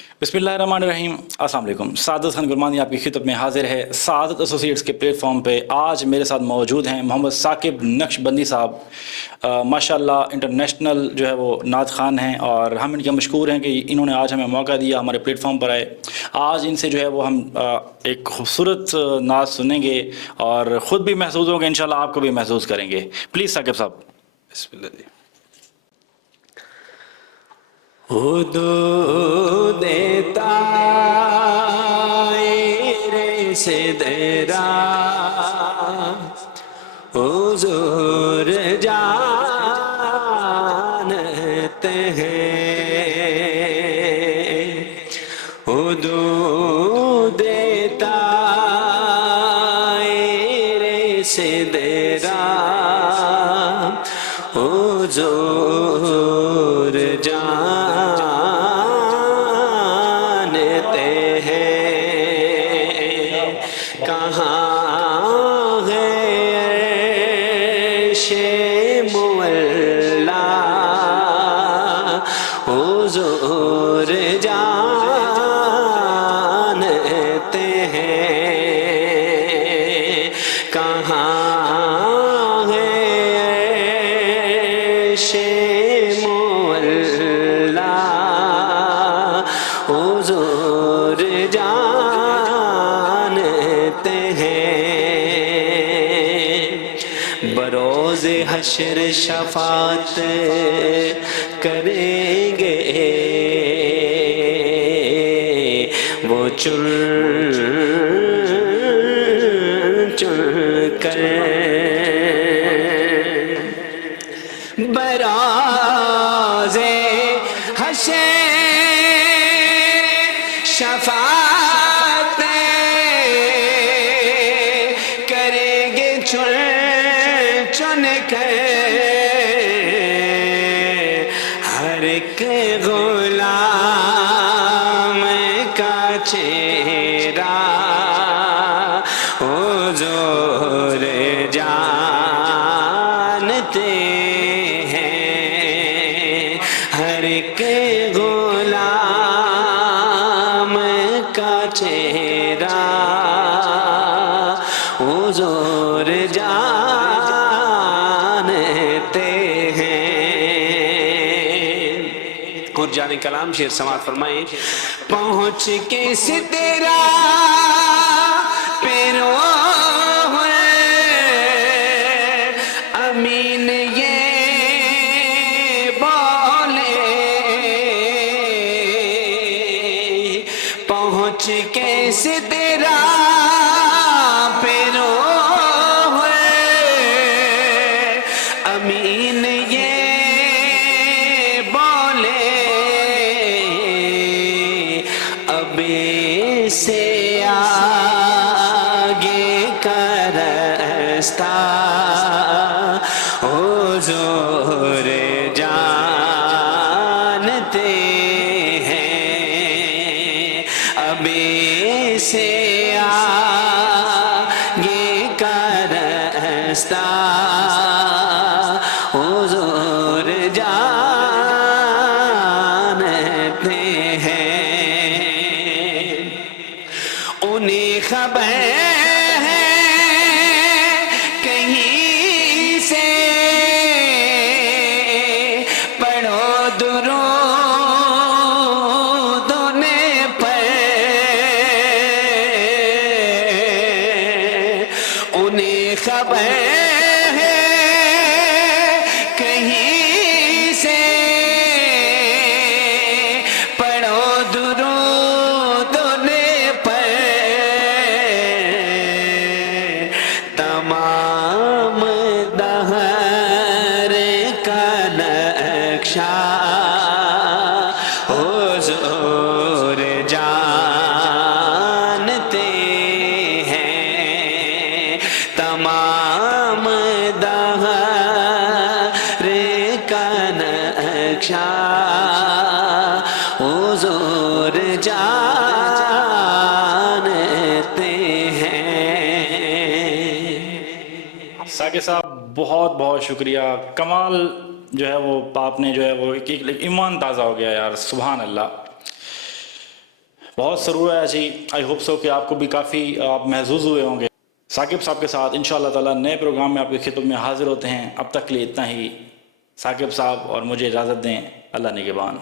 बिस्मिल्लाहिर्रहमानिर्रहीम। अस्सलाम वालेकुम। सादत खान गुरमानी आपकी खिदमत में हाजिर है। सादत एसोसिएट्स के प्लेटफॉर्म पे आज मेरे साथ मौजूद हैं मोहम्मद साकिब नक्शबंदी साहब। माशाल्लाह इंटरनेशनल जो है वो नात ख़ान हैं और हम इनके मशकूर हैं कि इन्होंने आज हमें मौका दिया, हमारे प्लेटफॉर्म पर आए। आज इनसे जो है वो हम एक खूबसूरत नात सुनेंगे और ख़ुद भी महसूस होंगे, इंशाल्लाह आपको भी महसूस करेंगे। प्लीज़ साकिब साहब। बिस्मिल्लाह जी। हुदूद तायरे से देरा हुजूर जानते हैं। हुदूद तायरे से देरा हुजूर जानते हैं। कहाँ है अर्शे मुअल्ला हुजूर जानते हैं। कहाँ हुजूर जानते हैं। बरोज़ हश्र शफ़ाअत करेंगे वो चुन चुन कर। बरोज़े हश्र शफ़ाअत करेंगे चुन चुन कर। हर एक गुलाम का चेहरा हुजूर जानते हैं। हर एक चेहरा हुजूर जानते हैं। और जाने कलाम शेर समात फरमाए। पहुँच के सिदरा पेरो अमीन ये पहुँच के सिदरा पेरो अमीन ये बोले अब से आगे का रास्ता हुजूर जानते से आगे का रास्ता हुजूर जानते हैं। उन्हें खबर है कहीं से पढ़ो दुरूद उन्हें खबर है कहीं से पढ़ो दुरूद पर। तमाम दहर का नक्शा हुजूर जानते हैं। तमाम दहर का नक्शा हुजूर जानते हैं। साकिब साहब बहुत बहुत शुक्रिया। कमाल जो है वो आपने जो है वो एक ईमान ताज़ा हो गया यार, सुभान अल्लाह। بہت سرور ہے جی. آئی ہوپ سو کہ آپ کو بھی کافی آپ محظوظ ہوئے ہوں گے. ثاقب صاحب کے ساتھ انشاءاللہ تعالیٰ نئے پروگرام میں آپ کی خدمت میں حاضر ہوتے ہیں. اب تک کے لیے اتنا ہی. ثاقب صاحب اور مجھے اجازت دیں. اللہ نگہبان.